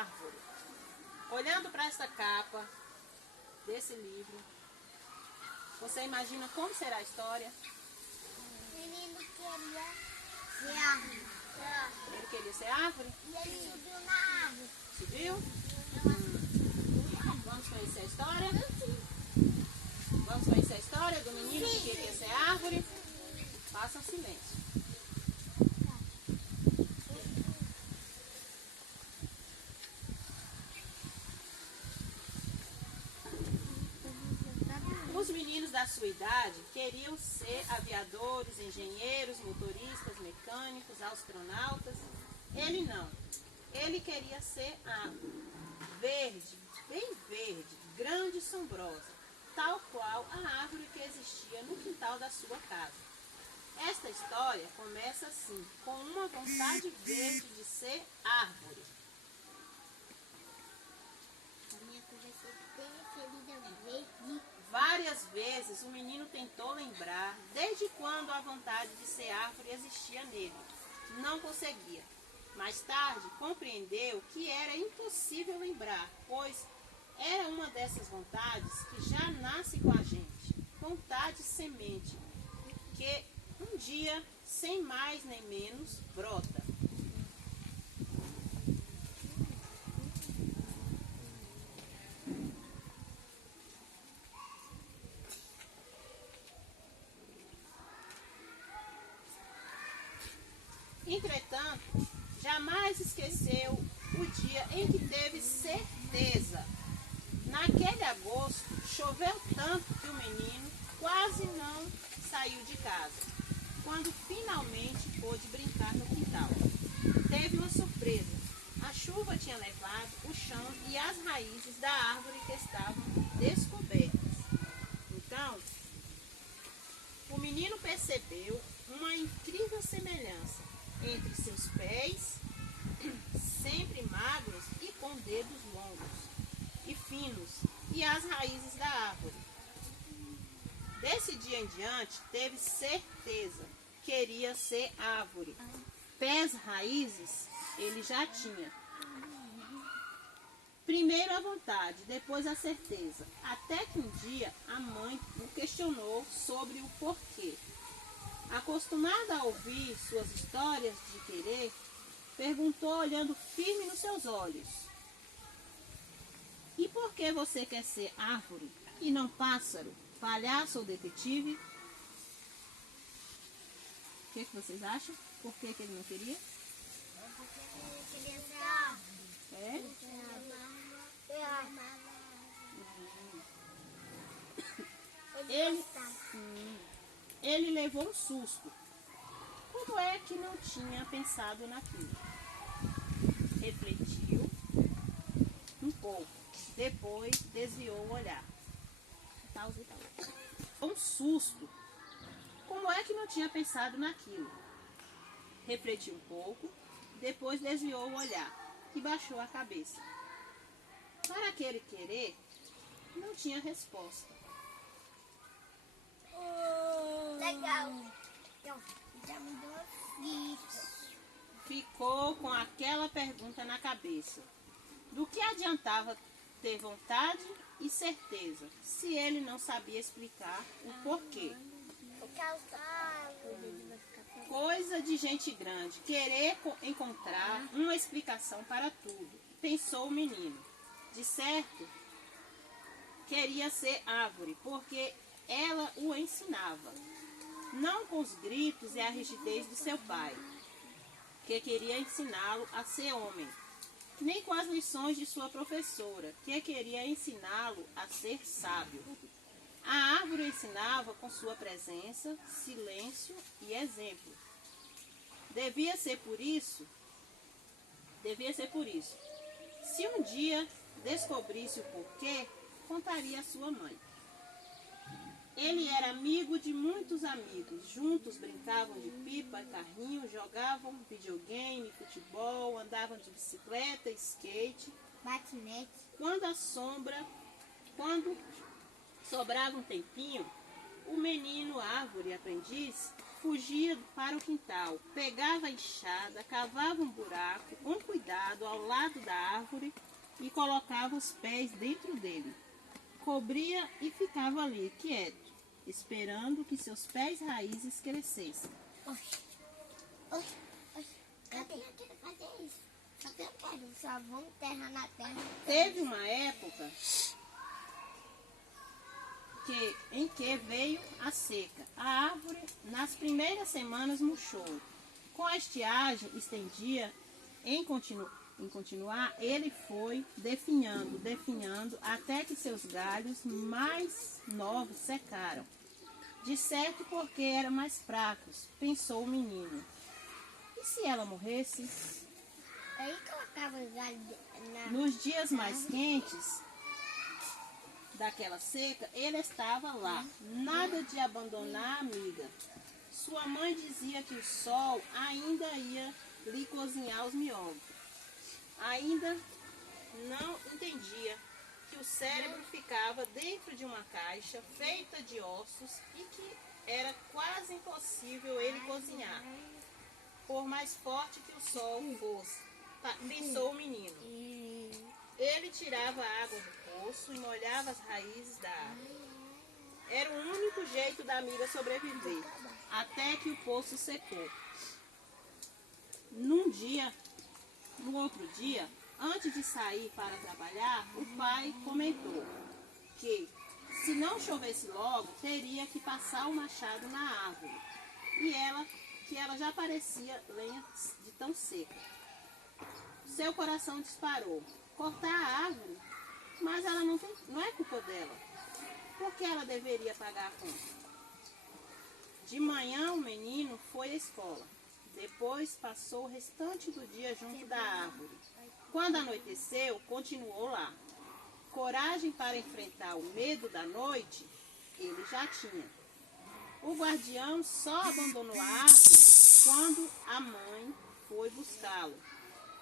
árvore. Olhando para esta capa desse livro, você imagina como será a história? O menino queria ser árvore. Ele queria ser árvore? E ele subiu na árvore. Subiu? Vamos conhecer a história? Vamos conhecer a história do menino que queria ser árvore? Faça um silêncio. Os meninos da sua idade queriam ser aviadores, engenheiros, motoristas, mecânicos, astronautas. Ele não. Ele queria ser árvore, verde, bem verde, grande e sombrosa, tal qual a árvore que existia no quintal da sua casa. Esta história começa assim, com uma vontade verde de ser árvore. A minha cor vai ser preferida verde. Várias vezes o menino tentou lembrar desde quando a vontade de ser árvore existia nele. Não conseguia. Mais tarde compreendeu que era impossível lembrar, pois era uma dessas vontades que já nasce com a gente. Vontade semente, que um dia, sem mais nem menos, brota. Entretanto, jamais esqueceu o dia em que teve certeza. Naquele agosto, choveu tanto que o menino quase não saiu de casa. Quando finalmente pôde brincar no quintal, teve uma surpresa. A chuva tinha levado o chão e as raízes da árvore que estavam descobertas. Então, o menino percebeu uma incrível semelhança entre seus pés, sempre magros e com dedos longos e finos, e as raízes da árvore. Desse dia em diante, teve certeza, queria ser árvore. Pés, raízes, ele já tinha. Primeiro a vontade, depois a certeza. Até que um dia a mãe o questionou sobre o porquê. Acostumada a ouvir suas histórias de querer, perguntou olhando firme nos seus olhos: e por que você quer ser árvore e não pássaro, palhaço ou detetive? O que vocês acham? Por que ele não queria? Porque ele queria ser árvore. É? Ele levou um susto. Como é que não tinha pensado naquilo? Refletiu um pouco. Depois desviou o olhar. Um susto. Como é que não tinha pensado naquilo? Refletiu um pouco. Depois desviou o olhar e baixou a cabeça. Para aquele querer, não tinha resposta. Legal. Já me deu Ficou com aquela pergunta na cabeça. Do que adiantava ter vontade e certeza, se ele não sabia explicar o porquê? Coisa de gente grande, querer encontrar uma explicação para tudo, pensou o menino. De certo, queria ser árvore, porque ela o ensinava. Não com os gritos e a rigidez de seu pai, que queria ensiná-lo a ser homem, nem com as lições de sua professora, que queria ensiná-lo a ser sábio. A árvore ensinava com sua presença, silêncio e exemplo. Devia ser por isso. Se um dia descobrisse o porquê, contaria à sua mãe. Ele era amigo de muitos amigos. Juntos brincavam de pipa, carrinho, jogavam videogame, futebol, andavam de bicicleta, skate, patinete. Quando sobrava um tempinho, o menino árvore aprendiz fugia para o quintal, pegava a enxada, cavava um buraco com cuidado ao lado da árvore e colocava os pés dentro dele. Cobria e ficava ali, quieto, esperando que seus pés raízes crescessem. Eu quero fazer isso. Só que eu quero, só vou enterrar na terra. Teve uma época em que veio a seca. A árvore, nas primeiras semanas, murchou. Com a estiagem estendia em continuar, ele foi definhando, até que seus galhos mais novos secaram. De certo, porque eram mais fracos, pensou o menino. E se ela morresse? Aí colocava os galhos Nos dias mais quentes daquela seca, ele estava lá, nada de abandonar a amiga. Sua mãe dizia que o sol ainda ia lhe cozinhar os miolos. Ainda não entendia que o cérebro ficava dentro de uma caixa feita de ossos e que era quase impossível ele cozinhar, por mais forte que o sol fosse, pensou o menino. Ele tirava a água do poço e molhava as raízes da árvore. Era o único jeito da amiga sobreviver, até que o poço secou. No outro dia, antes de sair para trabalhar, o pai comentou que, se não chovesse logo, teria que passar o machado na árvore, que ela já parecia lenha de tão seca. Seu coração disparou. Cortar a árvore? Mas ela não é culpa dela. Por que ela deveria pagar a conta? De manhã o menino foi à escola. Depois passou o restante do dia junto da árvore. Quando anoiteceu, continuou lá. Coragem para enfrentar o medo da noite, ele já tinha. O guardião só abandonou a árvore quando a mãe foi buscá-lo.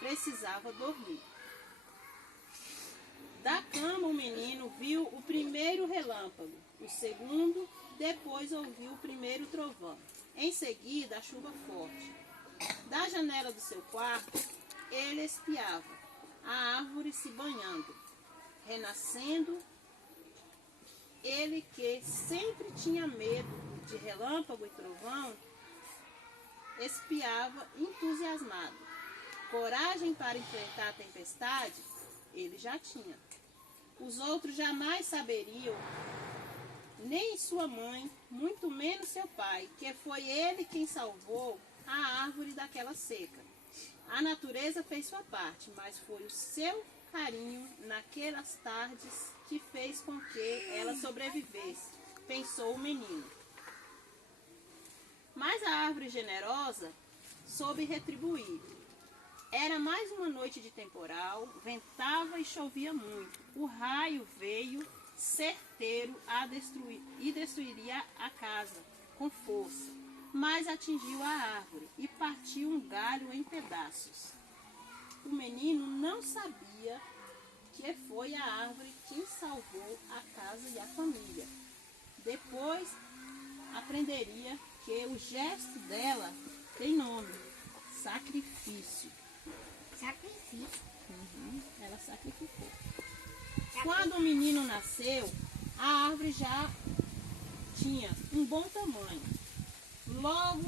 Precisava dormir. Da cama o menino viu o primeiro relâmpago, o segundo, depois ouviu o primeiro trovão. Em seguida, a chuva forte. Da janela do seu quarto, ele espiava a árvore se banhando, renascendo. Ele, que sempre tinha medo de relâmpago e trovão, espiava entusiasmado. Coragem para enfrentar a tempestade, ele já tinha. Os outros jamais saberiam, nem sua mãe, muito menos seu pai, que foi ele quem salvou a árvore daquela seca. A natureza fez sua parte, mas foi o seu carinho naquelas tardes que fez com que ela sobrevivesse, pensou o menino. Mas a árvore generosa soube retribuir. Era mais uma noite de temporal, ventava e chovia muito. O raio veio certeiro e destruiria a casa com força, mas atingiu a árvore e partiu um galho em pedaços. O menino não sabia que foi a árvore quem salvou a casa e a família. Depois aprenderia que o gesto dela tem nome: sacrifício. Sacrifício. Ela sacrificou. Quando o menino nasceu, a árvore já tinha um bom tamanho. Logo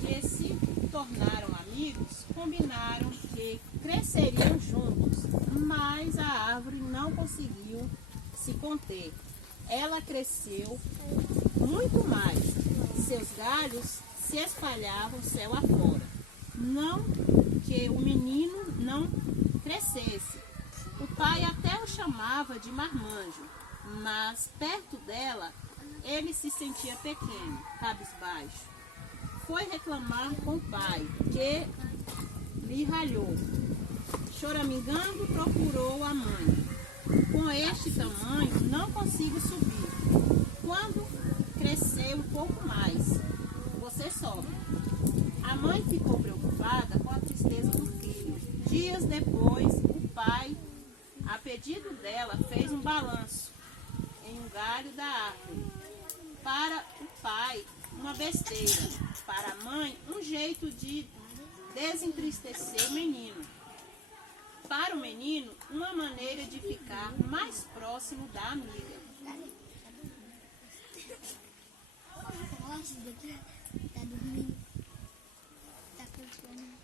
que se tornaram amigos, combinaram que cresceriam juntos, mas a árvore não conseguiu se conter. Ela cresceu muito mais. Seus galhos se espalhavam céu afora. Não que o menino não crescesse. O pai até o chamava de marmanjo, mas perto dela ele se sentia pequeno, cabisbaixo. Foi reclamar com o pai, que lhe ralhou. Choramingando, procurou a mãe. Com este tamanho, não consigo subir. Quando crescer um pouco mais, você sobe. A mãe ficou preocupada com a tristeza do filho. Dias depois, o pai, a pedido dela, fez um balanço em um galho da árvore. Para o pai, uma besteira, para a mãe, um jeito de desentristecer o menino. Para o menino, uma maneira de ficar mais próximo da amiga. Nossa, daqui tá dormindo. Tá continuando.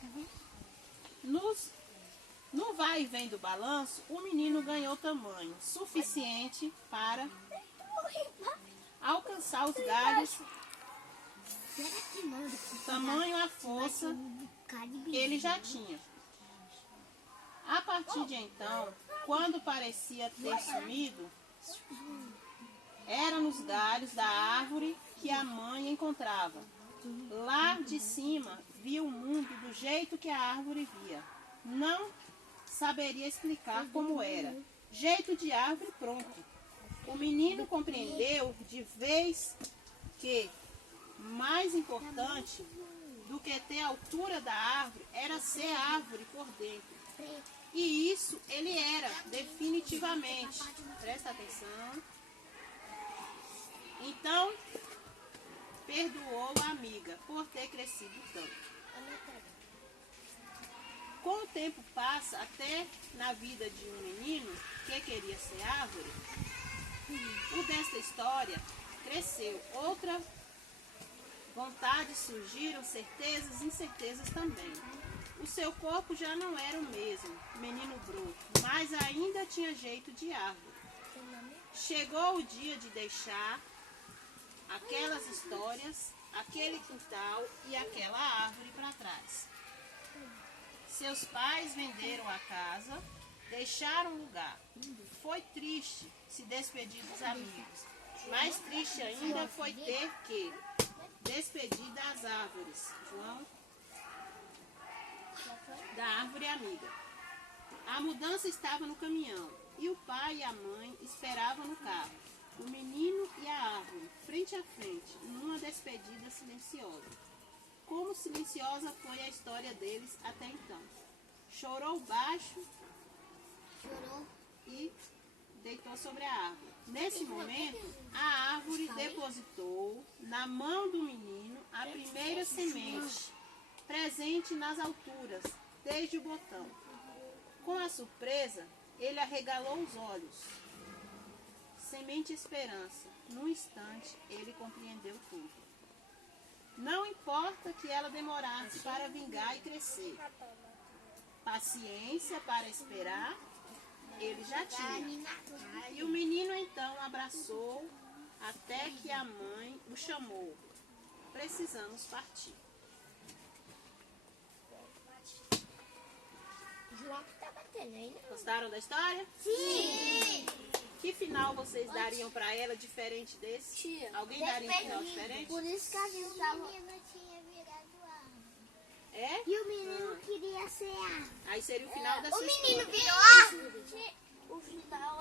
Tá vendo? No vai e vem do balanço, o menino ganhou tamanho suficiente para alcançar os galhos, Será que manda? tamanho a força ele já tinha. A partir de então, quando parecia ter sumido, era nos galhos da árvore que a mãe encontrava. Lá de cima, via o mundo do jeito que a árvore via. Não saberia explicar como era. Jeito de árvore pronto. O menino compreendeu de vez que mais importante do que ter a altura da árvore era ser árvore por dentro. E isso ele era, definitivamente. Presta atenção. Então, perdoou a amiga por ter crescido tanto. Com o tempo passa, até na vida de um menino que queria ser árvore, o desta história cresceu. Outra vontade surgiram, certezas e incertezas também. O seu corpo já não era o mesmo, menino broto, mas ainda tinha jeito de árvore. Chegou o dia de deixar aquelas histórias, aquele quintal e aquela árvore para trás. Seus pais venderam a casa, deixaram o lugar. Foi triste se despedir dos amigos. Mais triste ainda foi ter que despedir das árvores. João, da árvore amiga. A mudança estava no caminhão e o pai e a mãe esperavam no carro. O menino e a árvore, frente a frente, numa despedida silenciosa. Como silenciosa foi a história deles até então. Chorou baixo e deitou sobre a árvore. Nesse momento, a árvore depositou na mão do menino a primeira semente, presente nas alturas, desde o botão. Com a surpresa, ele arregalou os olhos. Semente esperança. Num instante, ele compreendeu tudo. Não importa que ela demorasse para vingar e crescer. Paciência para esperar, ele já tinha. E o menino então abraçou até que a mãe o chamou. Precisamos partir. João que tá batendo aí, né? Gostaram da história? Sim! Que final vocês dariam para ela diferente desse? Tia, Alguém daria um final diferente? Por isso que a gente tava... O menino tinha virado árvore. É? E o menino queria ser árvore. Aí seria o final da O sua menino história. virou árvore? O final